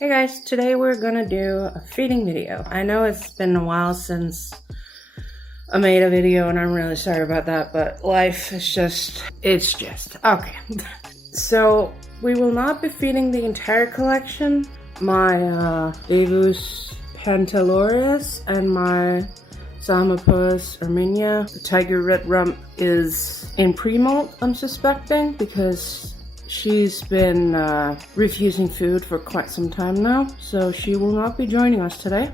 Hey guys, today we're gonna do a feeding video. I know it's been a while since I made a video and I'm really sorry about that, but life is okay. So we will not be feeding the entire collection. My Avus Pantalorius and my Samapus Armenia. The tiger red rump is in pre-molt, I'm suspecting, because she's been refusing food for quite some time now, so she will not be joining us today.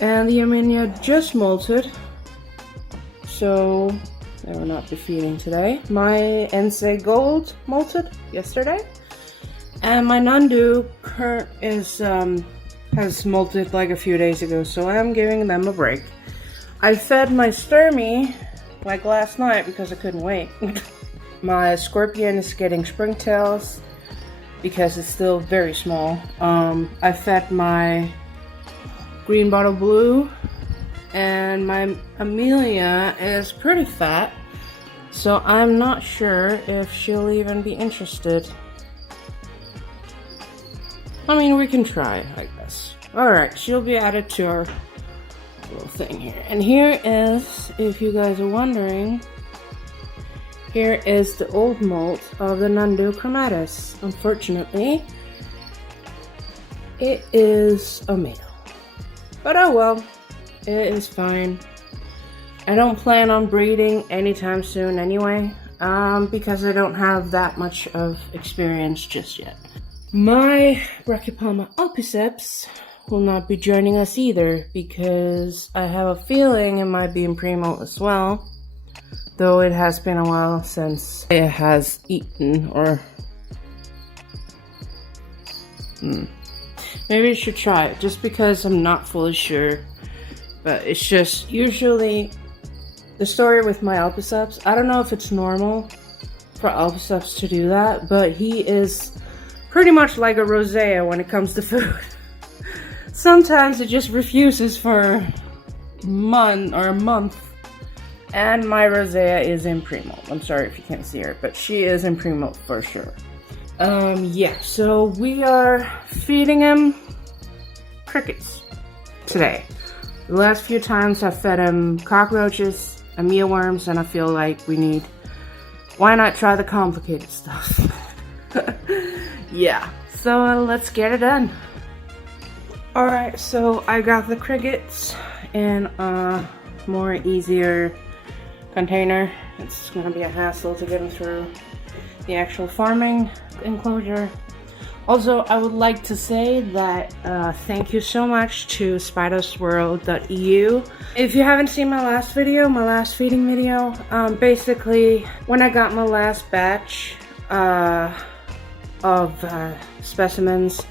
And the Armenia just molted, so they will not be feeding today. My NC Gold molted yesterday, and my Nandu has molted like a few days ago, so I am giving them a break. I fed my Sturmy like last night because I couldn't wait. My Scorpion is getting springtails because it's still very small. I fed my Green Bottle Blue, and my Amelia is pretty fat, so I'm not sure if she'll even be interested. I mean, we can try, I guess. Alright, she'll be added to our little thing here. And here is, if you guys are wondering, here is the old molt of the Nandu chromatus. Unfortunately, it is a male. But oh well, it is fine. I don't plan on breeding anytime soon anyway, because I don't have that much of experience just yet. My Brachypelma albiceps will not be joining us either, because I have a feeling it might be in pre-molt as well. Though it has been a while since it has eaten, or maybe I should try it, just because I'm not fully sure. But it's just usually the story with my albiceps. I don't know if it's normal for albiceps to do that, but he is pretty much like a rosea when it comes to food. Sometimes it just refuses for a month. And my rosea is in pre-molt. I'm sorry if you can't see her, but she is in pre-molt for sure. Yeah, so we are feeding him crickets today. The last few times I've fed him cockroaches and mealworms, and I feel like why not try the complicated stuff? Yeah, so let's get it done. Alright, so I got the crickets in a more easier container. It's gonna be a hassle to get them through the actual farming enclosure. Also, I would like to say that thank you so much to Spidersworld.eu. If you haven't seen my last feeding video, basically when I got my last batch of specimens,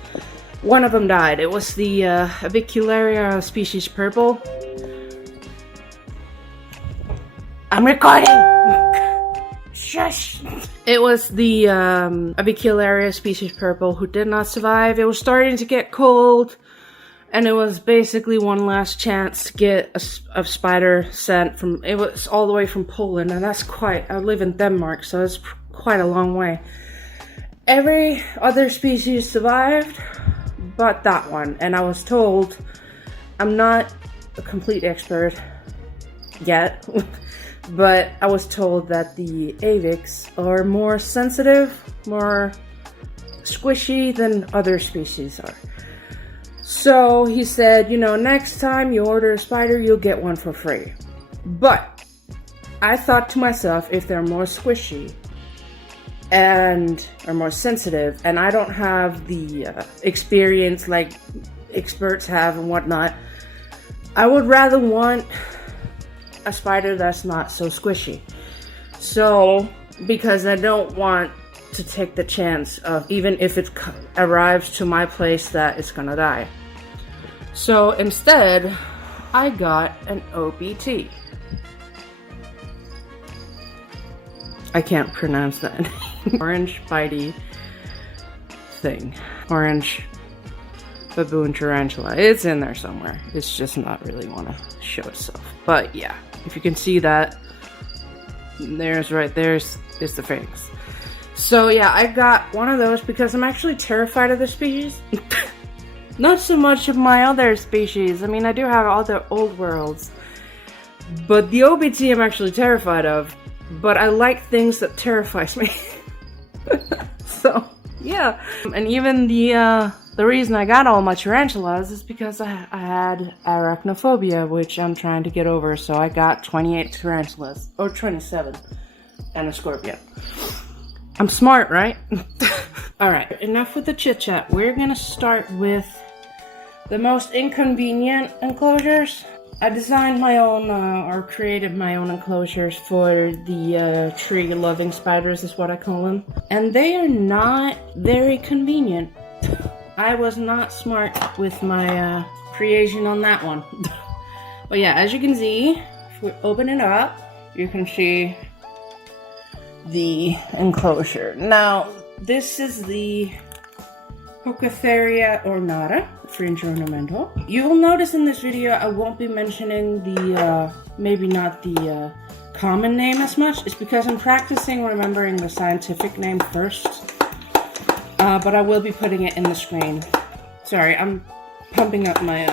one of them died. It was the Avicularia species purple. I'm recording! Shush! It was the Avicularia species purple who did not survive. It was starting to get cold, and it was basically one last chance to get a spider sent from, it was all the way from Poland, and I live in Denmark, so it's quite a long way. Every other species survived, but that one, and I was told, I'm not a complete expert yet, but I was told that the Avix are more sensitive, more squishy than other species are. So he said, you know, next time you order a spider, you'll get one for free. But I thought to myself, if they're more squishy and are more sensitive, and I don't have the experience like experts have and whatnot, I would rather want a spider that's not so squishy. So, because I don't want to take the chance of, even if it arrives to my place, that it's gonna die. So instead, I got an OBT. I can't pronounce that name. Orange bitey thing. Orange baboon tarantula. It's in there somewhere. It's just not really want to show itself. But yeah, if you can see that, there's the fangs. So yeah, I got one of those because I'm actually terrified of the species. Not so much of my other species. I mean, I do have other old worlds. But the OBT I'm actually terrified of. But I like things that terrifies me. So, yeah. And even the reason I got all my tarantulas is because I had arachnophobia, which I'm trying to get over. So I got 28 tarantulas. Or 27. And a scorpion. I'm smart, right? Alright, enough with the chit-chat. We're gonna start with the most inconvenient enclosures. I designed my own, or created my own enclosures for the tree-loving spiders, is what I call them. And they are not very convenient. I was not smart with my creation on that one. But yeah, as you can see, if we open it up, you can see the enclosure. Now, this is the Pocotheria ornata, fringe ornamental. You will notice in this video I won't be mentioning the, maybe not the common name as much. It's because I'm practicing remembering the scientific name first. But I will be putting it in the screen. Sorry, I'm pumping up my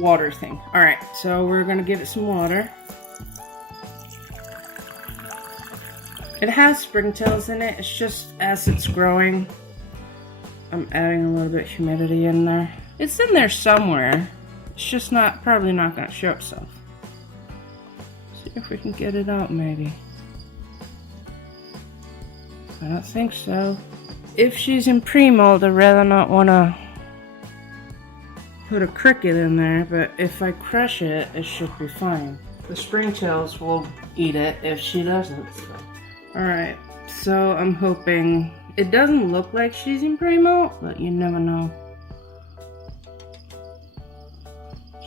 water thing. Alright, so we're gonna give it some water. It has springtails in it, it's just as it's growing, I'm adding a little bit of humidity in there. It's in there somewhere, it's just probably not gonna show itself. See if we can get it out maybe. I don't think so. If she's in pre-mold, I'd rather not wanna put a cricket in there, but if I crush it, it should be fine. The springtails will eat it if she doesn't. So. Alright, so I'm hoping it doesn't look like she's in pre-molt, but you never know.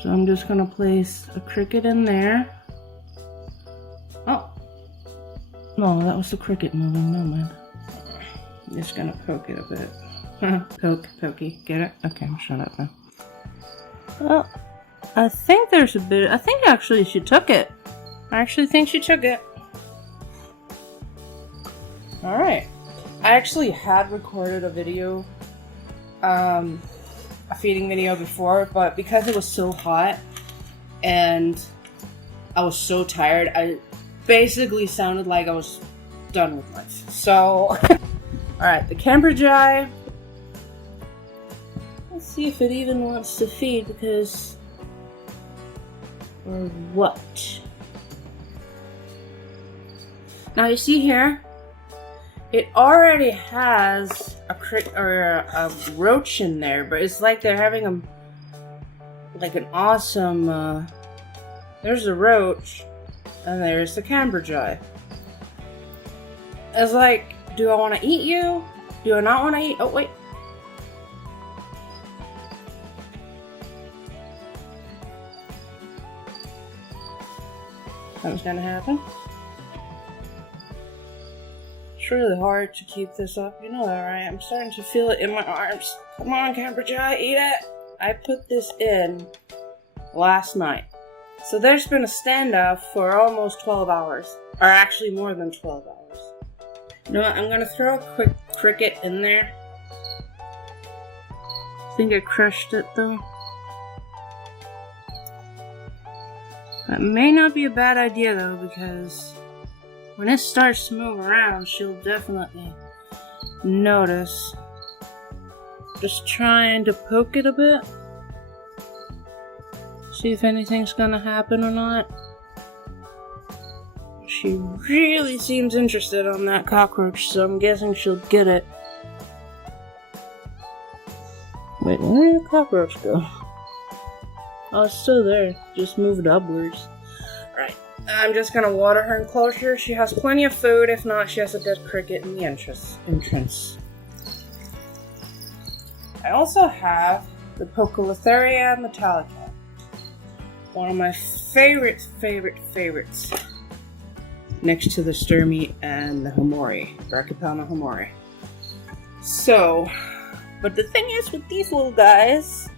So I'm just gonna place a cricket in there. Oh! No, that was the cricket moving, no mind. I'm just gonna poke it a bit. Pokey, get it? Okay, I'm shut up now. Well, I think there's a bit, I think actually she took it. I actually think she took it. Alright. I actually had recorded a video, a feeding video before, but because it was so hot and I was so tired, I basically sounded like I was done with life. So, alright, the Cambridgei. Let's see if it even wants to feed because, or what? Now you see here, it already has a roach in there, but it's like they're having an awesome, there's a roach, and there's the Cambridgei. It's like, do I want to eat you? Do I not want to eat? Oh, wait. Something's gonna happen. It's really hard to keep this up. You know that, right? I'm starting to feel it in my arms. Come on, Cambridgei, eat it! I put this in last night. So there's been a standoff for almost 12 hours. Or actually more than 12 hours. You know what? I'm gonna throw a quick cricket in there. I think I crushed it though. That may not be a bad idea though, because when it starts to move around, she'll definitely notice. Just trying to poke it a bit. See if anything's gonna happen or not. She really seems interested on that cockroach, so I'm guessing she'll get it. Wait, where did the cockroach go? Oh, it's still there. Just moved upwards. Right. I'm just gonna water her enclosure. She has plenty of food. If not, she has a dead cricket in the entrance. I also have the Pocotheria metallica. One of my favorites. Next to the Sturmy and the Homori. Brachypelma Homori. So, but the thing is with these little guys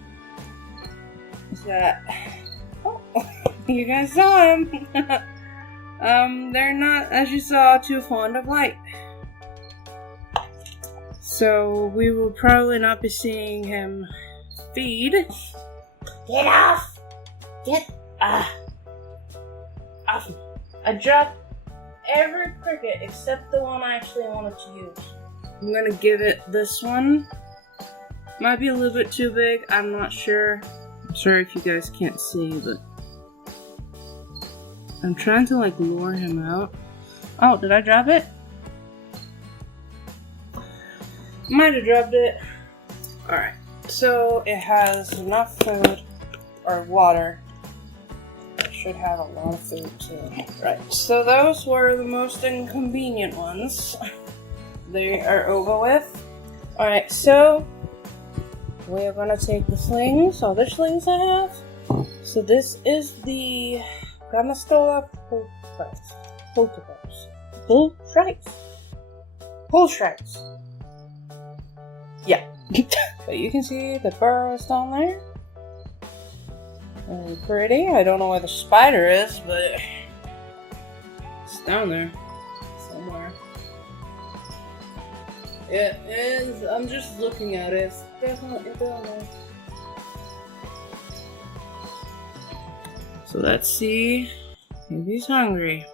is that, oh, you guys saw him. They're not, as you saw, too fond of light. So we will probably not be seeing him feed. Get off! Get off! I dropped every cricket except the one I actually wanted to use. I'm gonna give it this one. Might be a little bit too big, I'm not sure. I'm sorry if you guys can't see, but I'm trying to like lure him out. Oh, did I drop it? Might have dropped it. Alright, so it has enough food or water. It should have a lot of food too. Right, so those were the most inconvenient ones. They are over with. Alright, so we are gonna take the slings, other slings I have. So this is the Gamastola Bull Stripes. Yeah. But you can see the burrows down there. Very pretty. I don't know where the spider is, but it's down there somewhere. It is. I'm just looking at it. It's definitely down there. So let's see if he's hungry.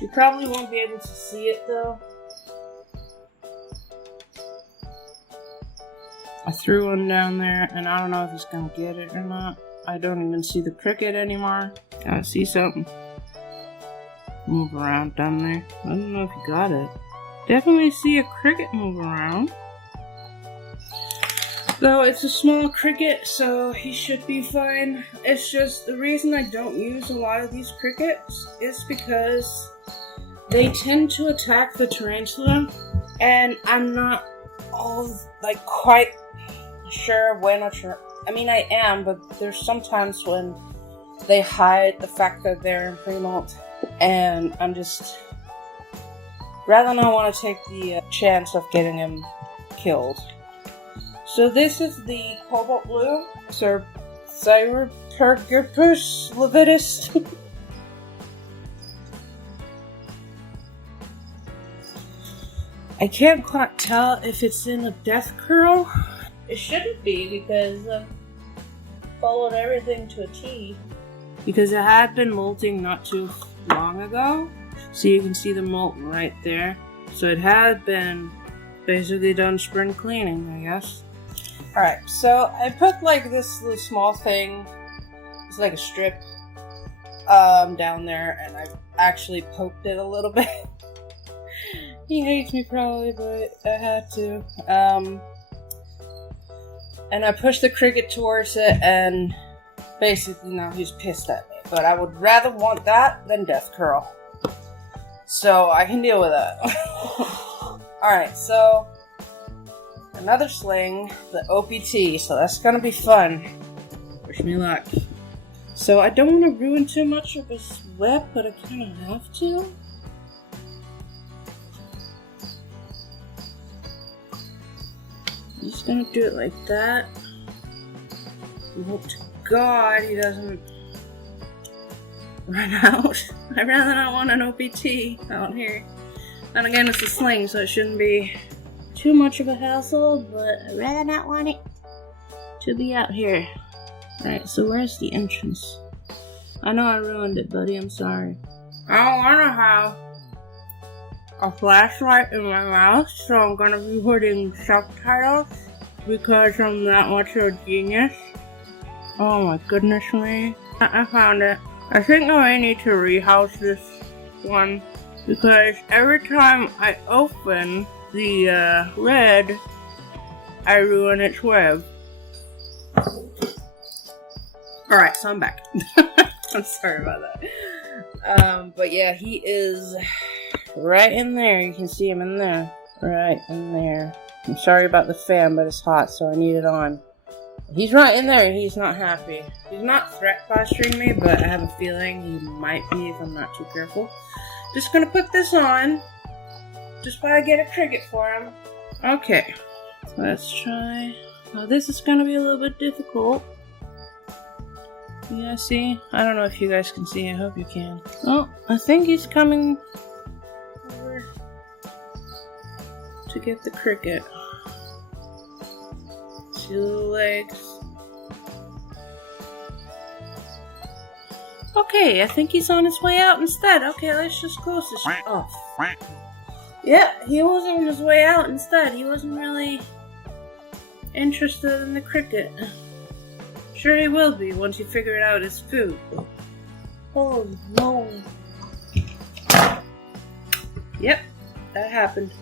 You probably won't be able to see it though. I threw one down there and I don't know if he's gonna get it or not. I don't even see the cricket anymore. I see something move around down there. I don't know if he got it. Definitely see a cricket move around. Though it's a small cricket, so he should be fine. It's just the reason I don't use a lot of these crickets is because they tend to attack the tarantula, and I'm not all like quite sure when or sure. I mean, I am, but there's sometimes when they hide the fact that they're in pre-molt, and I'm just rather not want to take the chance of getting him killed. So this is the cobalt blue, Cyropurgipus levitus. I can't quite tell if it's in a death curl. It shouldn't be because I've followed everything to a T. Because it had been molting not too long ago. So you can see the molt right there. So it had been basically done spring cleaning, I guess. Alright, so I put like this little small thing. It's like a strip down there, and I actually poked it a little bit. He hates me probably, but I had to. And I pushed the cricket towards it, and basically now he's pissed at me. But I would rather want that than death curl. So I can deal with that. Alright, so another sling, the OPT, so that's gonna be fun. Wish me luck. So I don't want to ruin too much of his web, but I kind of have to. I'm just gonna do it like that. I hope to God he doesn't run out. I'd rather not want an OPT out here. And again, it's a sling, so it shouldn't be too much of a hassle, but I'd rather not want it to be out here. Alright, so where's the entrance? I know I ruined it, buddy, I'm sorry. I don't wanna have a flashlight in my mouth, so I'm gonna be putting subtitles because I'm that much of a genius. Oh my goodness me. I found it. I think I may need to rehouse this one because every time I open the lid, I ruin its web. Alright, so I'm back. I'm sorry about that. But yeah, he is right in there. You can see him in there. Right in there. I'm sorry about the fan, but it's hot, so I need it on. He's right in there. He's not happy. He's not threat posturing me, but I have a feeling he might be if I'm not too careful. Just gonna put this on. Just while I get a cricket for him. Okay. Let's try. Now this is gonna be a little bit difficult. Yeah, see? I don't know if you guys can see. I hope you can. Oh, I think he's coming over to get the cricket. See the little legs? Okay, I think he's on his way out instead. Okay, let's just close this off. Yeah, he was on his way out instead. He wasn't really interested in the cricket. Sure he will be once you figure out his food. Oh no. Yep, that happened.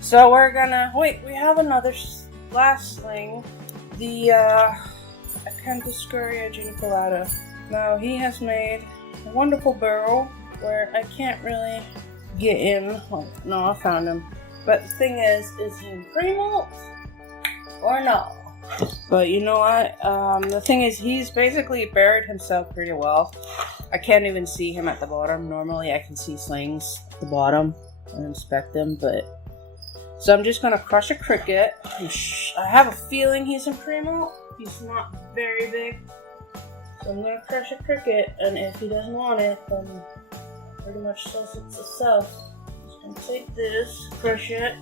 So we're gonna wait. We have another last sling. The Acanthoscuria geniculata. Now he has made a wonderful burrow where I can't really get in. Oh, no, I found him. But the thing is he in pre-molt or no? But you know what? The thing is, he's basically buried himself pretty well. I can't even see him at the bottom. Normally I can see slings at the bottom and inspect them, but... So I'm just gonna crush a cricket. I have a feeling he's in pre-molt. He's not very big. So I'm gonna crush a cricket, and if he doesn't want it, then pretty much sells it itself. I'm just gonna take this, crush it,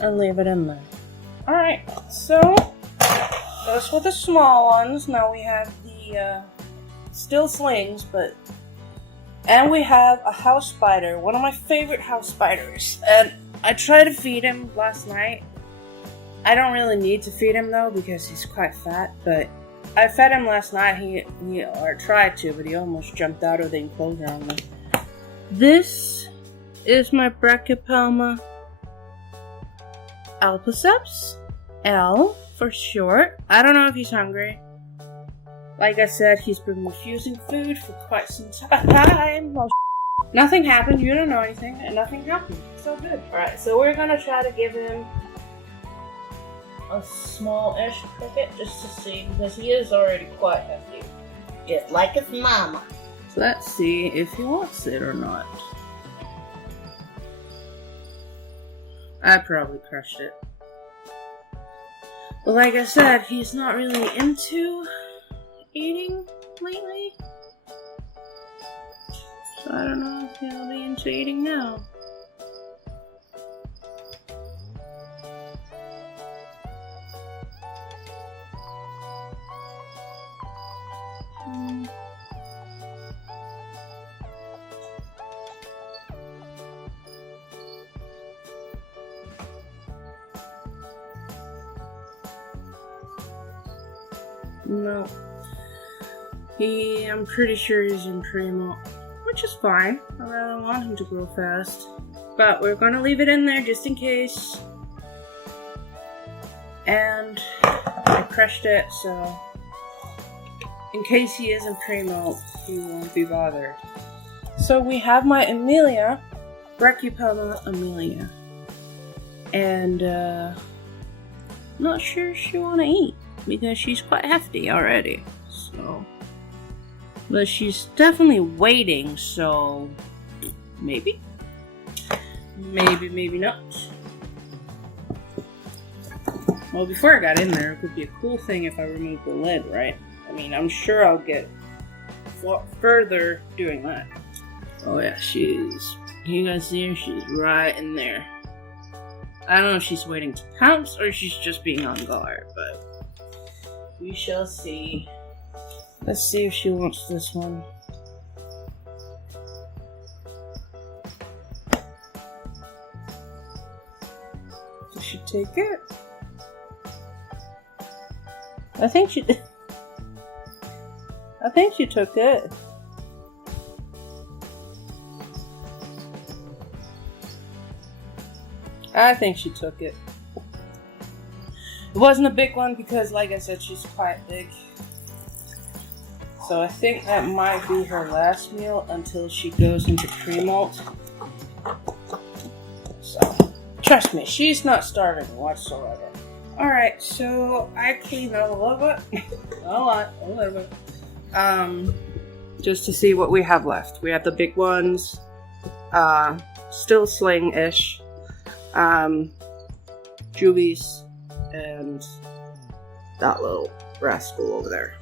and leave it in there. Alright, so those were the small ones. Now we have the still slings, and we have a house spider, one of my favorite house spiders. And I tried to feed him last night. I don't really need to feed him though because he's quite fat, but I fed him last night. He tried to, but he almost jumped out of the enclosure on me. This is my Brachypelma alpiceps, L for short. I don't know if he's hungry. Like I said, he's been refusing food for quite some time. Well, nothing happened. You don't know anything, and nothing happened. So good. Alright, so we're gonna try to give him a small-ish cricket just to see, because he is already quite hefty. Just like his mama. So let's see if he wants it or not. I probably crushed it. But like I said, he's not really into eating lately. So I don't know if he'll be into eating now. No. I'm pretty sure he's in pre-molt, which is fine. I really want him to grow fast. But we're gonna leave it in there just in case. And I crushed it, so in case he is in pre-molt, he won't be bothered. So we have my Amelia, Brachypelma Amelia. And not sure if she wanna eat, because she's quite hefty already, so. But she's definitely waiting, so maybe? Maybe not. Well, before I got in there, it could be a cool thing if I removed the lid, right? I mean, I'm sure I'll get further doing that. Oh yeah, you guys see her? She's right in there. I don't know if she's waiting to pounce or she's just being on guard, but we shall see. Let's see if she wants this one. Does she take it? I think she did. I think she took it. I think she took it. It wasn't a big one because, like I said, she's quite big. So I think that might be her last meal until she goes into pre-molt. So, trust me, she's not starving whatsoever. Alright, so I cleaned out a little bit. A little bit. Just to see what we have left. We have the big ones. Still sling-ish. Juvies. And that little rascal over there.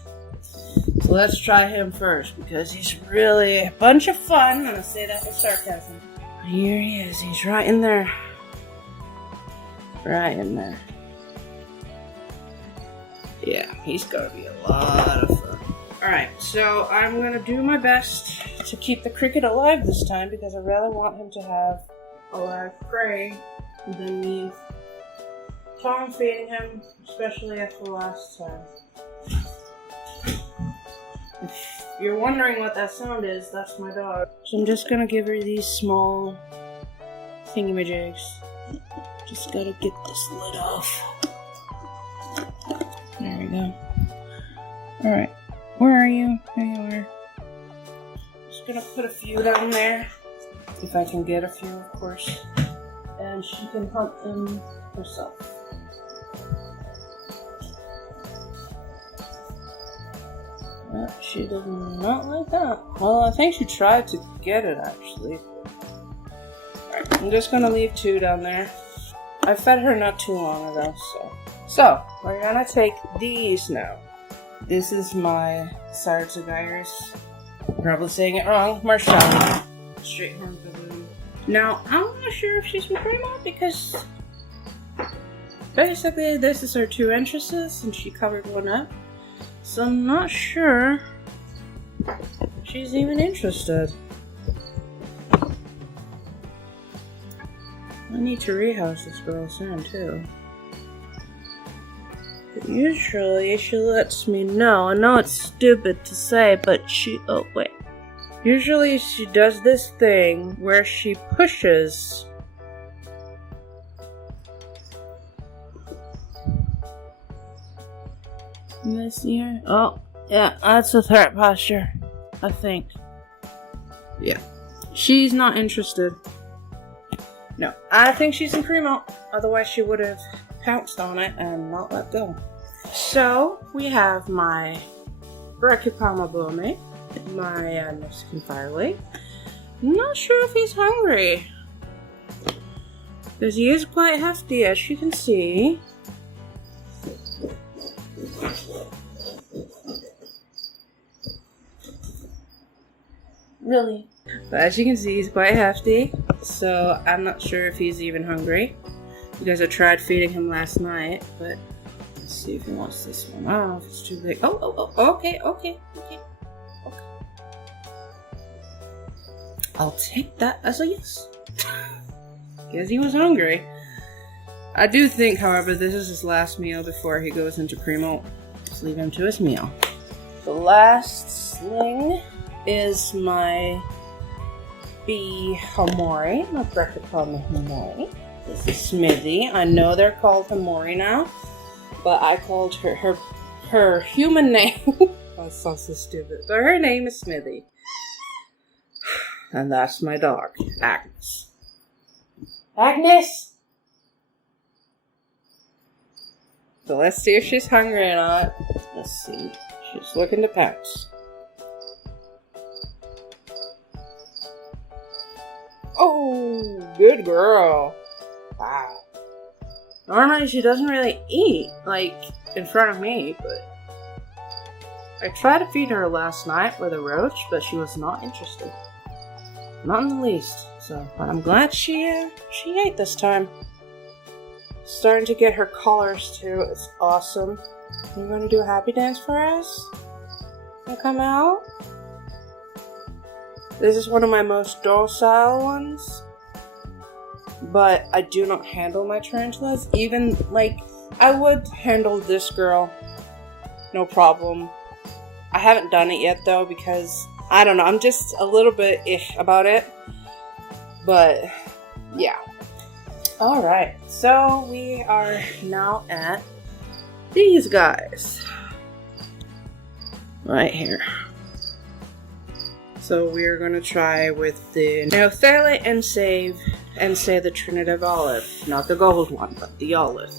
So let's try him first, because he's really a bunch of fun, and I say that with sarcasm. Here he is, he's right in there. Right in there. Yeah, he's gonna be a lot of fun. Alright, so I'm gonna do my best to keep the cricket alive this time because I really want him to have a live prey than me Tom feeding him, especially after the last time. If you're wondering what that sound is, that's my dog. So I'm just gonna give her these small thingamajigs. Just gotta get this lid off. There we go. Alright. Where are you? There you are. Just gonna put a few down there. If I can get a few, of course. And she can hunt them herself. She does not like that. Well, I think she tried to get it, actually. Alright, I'm just gonna leave 2 down there. I fed her not too long ago, so. So, we're gonna take these now. This is my Tarantulas. Probably saying it wrong. Marshmallow. Straight horn balloon. Now, I'm not sure if she's my grandma because basically this is her 2 entrances and she covered one up. So I'm not sure she's even interested. I need to rehouse this girl soon too. But usually she lets me know. I know it's stupid to say, but oh wait. Usually she does this thing where she pushes this here. Oh, yeah, that's a threat posture, I think. Yeah. She's not interested. No, I think she's in primo. Otherwise she would have pounced on it and not let go. So, we have my Brachypalma Bome, my Mexican Firelake. I'm not sure if he's hungry. Because he is quite hefty, as you can see. Really? But as you can see, he's quite hefty. So, I'm not sure if he's even hungry. Because I tried feeding him last night, but let's see if he wants this one. I don't know if it's too big. Oh, okay. I'll take that as a yes. Because he was hungry. I do think, however, this is his last meal before he goes into primo. Just leave him to his meal. The last sling is my bee Hamori, my Brachypalma Hamori. This is Smithy. I know they're called Hamori now, but I called her human name. That sounds so stupid. But her name is Smithy. And that's my dog, Agnes. Agnes! So let's see if she's hungry or not. Let's see. She's looking to pounce. Oh, good girl. Wow. Normally she doesn't really eat, like, in front of me, but I tried to feed her last night with a roach, but she was not interested. Not in the least. So, but I'm glad she ate this time. Starting to get her collars too. It's awesome. You gonna do a happy dance for us? And come out? This is one of my most docile ones. But I do not handle my tarantulas. Even, like, I would handle this girl. No problem. I haven't done it yet, though, because, I don't know, I'm just a little bit about it. But, yeah. Alright, so we are now at these guys. Right here. So we're going to try with the Neothelite and say the Trinidad olive. Not the gold one, but the olive.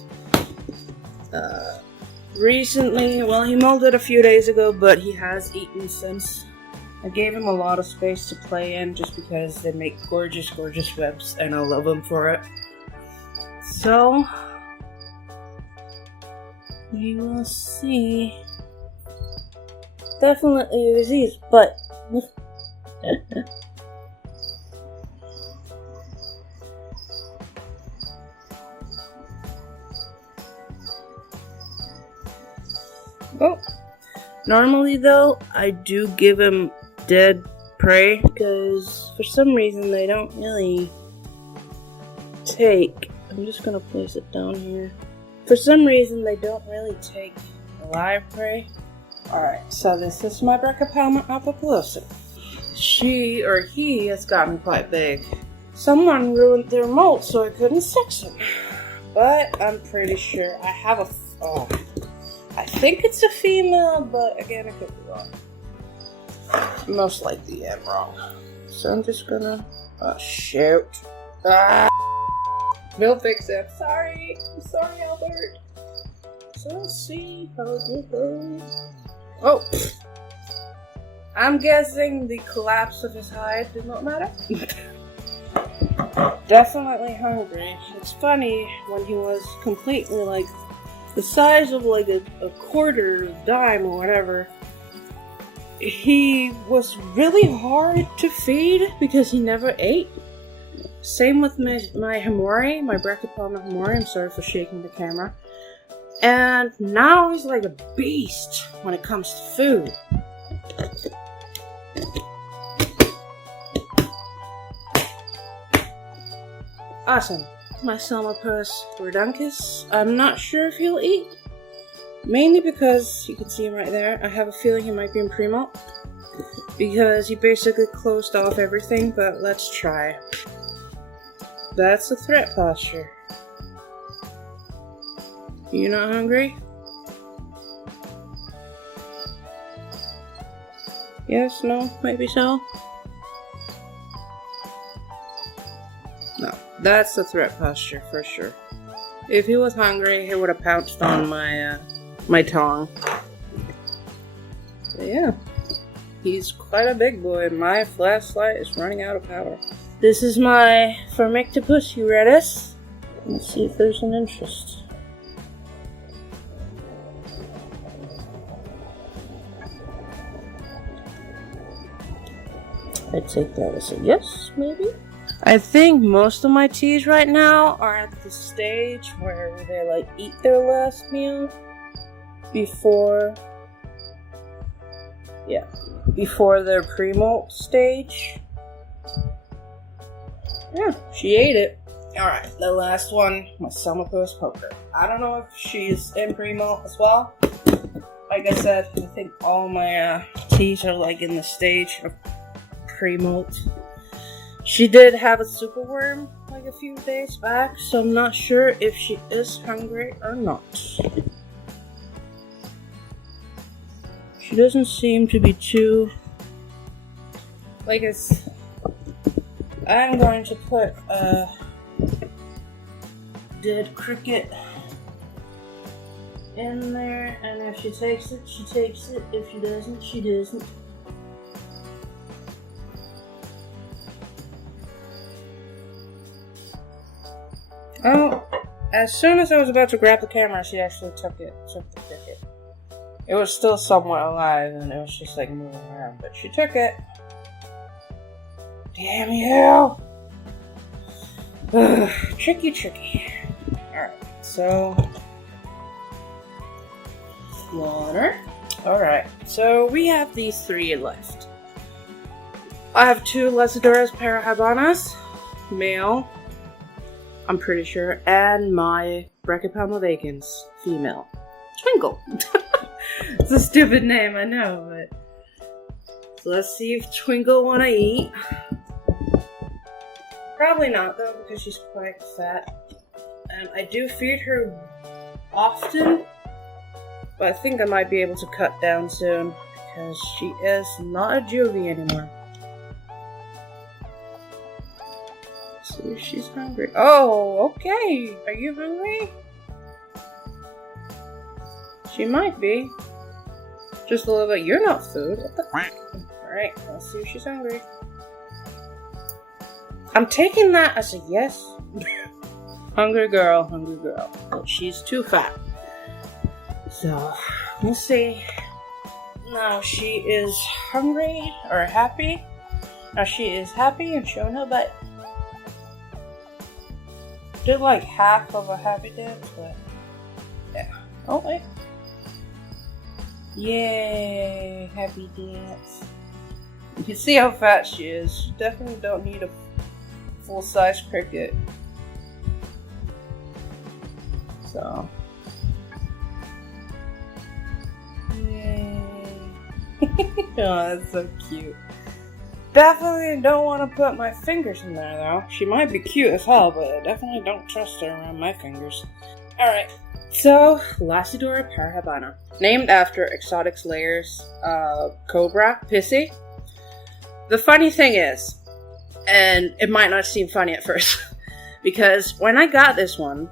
Recently, well, he molded a few days ago, but he has eaten since. I gave him a lot of space to play in just because they make gorgeous, gorgeous webs, and I love them for it. So, we will see. Definitely use these, but Oh, normally though, I do give him dead prey because for some reason they don't really take. I'm just gonna place it down here. For some reason they don't really take live prey. Alright, so this is my Brachypelma apoplosa. She or he has gotten quite big. Someone ruined their molt so I couldn't sex him. But I'm pretty sure I have a... Oh, I think it's a female, but again, I could be wrong. Most likely I'm wrong. So I'm just gonna... Oh, shoot. Ah! We'll fix it. Sorry. I'm sorry, Albert. So let's see how it goes. Oh! I'm guessing the collapse of his hide did not matter. Definitely hungry. It's funny, when he was completely like the size of like a quarter, dime or whatever, he was really hard to feed because he never ate. Same with my Himori, my Brachypelma Himori. I'm sorry for shaking the camera. And now he's like a beast when it comes to food. Awesome. My Selmapus Rhodonicus. I'm not sure if he'll eat. Mainly because, you can see him right there, I have a feeling he might be in pre-molt. Because he basically closed off everything, but let's try. That's a threat posture. You not hungry? Yes, no, maybe so? No, that's the threat posture for sure. If he was hungry, he would have pounced on my tongue. But yeah, he's quite a big boy. My flashlight is running out of power. This is my Phormictopus uratus. Let's see if there's an interest. I'd take that as a yes, maybe? I think most of my teas right now are at the stage where they like eat their last meal before their pre-molt stage. Yeah, she ate it. Alright, the last one, my Selmapus poker. I don't know if she's in pre-molt as well. Like I said, I think all my teas are like in the stage of pre-molt. She did have a superworm like a few days back, so I'm not sure if she is hungry or not. She doesn't seem to be too... I'm going to put a dead cricket in there, and if she takes it, she takes it. If she doesn't, she doesn't. Oh, as soon as I was about to grab the camera, she actually took the cricket. It was still somewhat alive, and it was just like moving around, but she took it. Damn you! Ugh, tricky. Alright, so... water. Alright, so we have these three left. I have two Lesidoras parahabanas, male, I'm pretty sure, and my Brachypelma vacans, female. Twinkle! It's a stupid name, I know, but... So let's see if Twinkle wanna eat. Probably not, though, because she's quite fat. And I do feed her often, but I think I might be able to cut down soon, because she is not a juvie anymore. Let's see if she's hungry. Oh, okay! Are you hungry? She might be. Just a little bit. You're not food. What the f***? Alright, let's see if she's hungry. I'm taking that as a yes. Hungry girl. But she's too fat. So, we'll see. Now she is hungry or happy. Now she is happy and showing her butt. Did like half of a happy dance, but yeah. Oh wait. Yay! Happy dance. You can see how fat she is. She definitely don't need a full-size cricket. So. Yay. Oh, that's so cute. Definitely don't want to put my fingers in there, though. She might be cute as hell, but I definitely don't trust her around my fingers. Alright, so, Lacidora parhabana. Named after exotic slayers, cobra, Pissy. The funny thing is, and it might not seem funny at first, because when I got this one,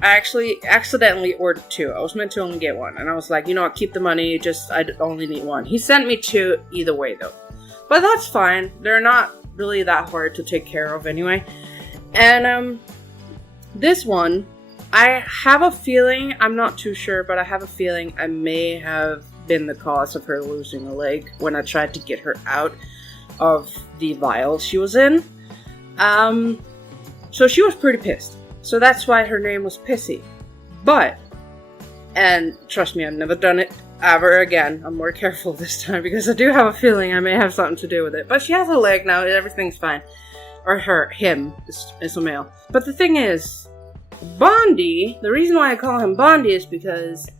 I actually accidentally ordered 2. I was meant to only get 1, and I was like, you know what, keep the money, I only need 1. He sent me 2 either way, though. But that's fine. They're not really that hard to take care of anyway. And, this one, I have a feeling, I'm not too sure, but I have a feeling I may have been the cause of her losing a leg when I tried to get her out of the vial she was in. So she was pretty pissed. So that's why her name was Pissy. But, and trust me, I've never done it ever again. I'm more careful this time because I do have a feeling I may have something to do with it. But she has a leg now, everything's fine. Or him, is a male. But the thing is, Bondi, the reason why I call him Bondi is because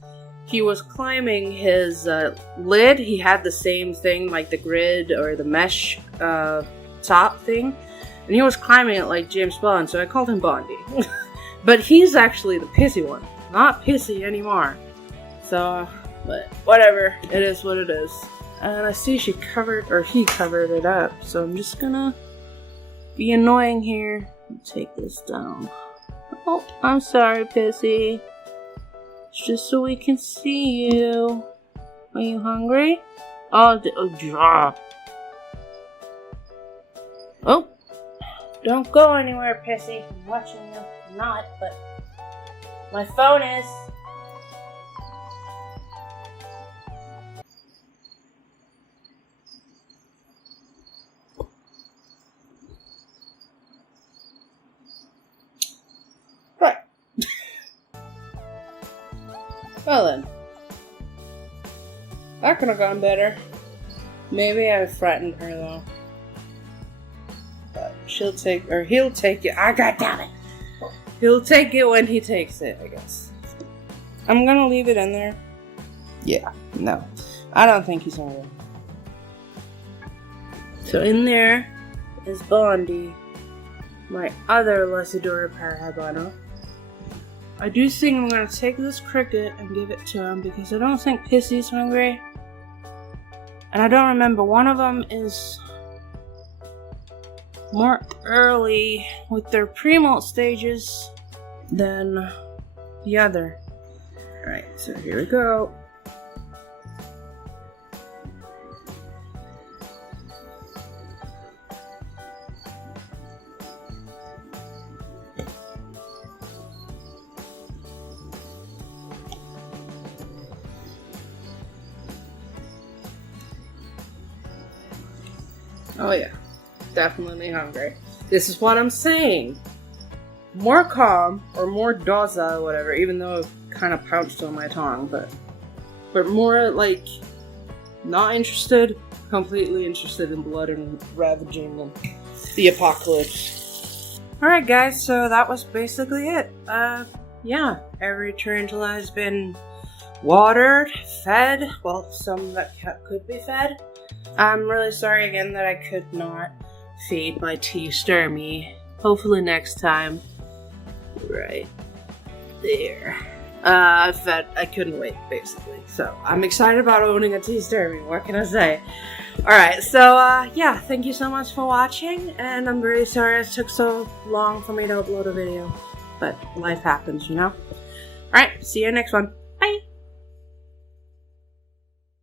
he was climbing his lid. He had the same thing, like the grid or the mesh top thing. And he was climbing it like James Bond, so I called him Bondi. But he's actually the pissy one. Not pissy anymore. So, but whatever. It is what it is. And I see he covered it up. So I'm just gonna be annoying here and take this down. Oh, I'm sorry, Pissy. It's just so we can see you. Are you hungry? Oh, oh, don't go anywhere, Pissy. I'm watching you not, but my phone is. Right. Well then. That could have gone better. Maybe I frightened her though. But he'll take it. Ah, goddammit! He'll take it when he takes it, I guess. I'm gonna leave it in there. Yeah, no. I don't think he's gonna. So in there is Bondi, my other Lacidora parhabana. I do think I'm gonna take this cricket and give it to him because I don't think Pissy's hungry. And I don't remember, one of them is more early with their pre-molt stages than the other. Alright, so here we go. Oh yeah, definitely hungry. This is what I'm saying. More calm, or more docile, whatever, even though it kind of pounced on my tongue, but more like, not interested, completely interested in blood and ravaging and the apocalypse. Alright guys, so that was basically it. Yeah, every tarantula has been watered, fed, well, some that could be fed. I'm really sorry again that I could not feed my tea sturmy. Hopefully next time. Right there. I couldn't wait, basically. So, I'm excited about owning a tea sturmy, what can I say? Alright, so, yeah, thank you so much for watching, and I'm really sorry it took so long for me to upload a video. But life happens, you know? Alright, see you next one.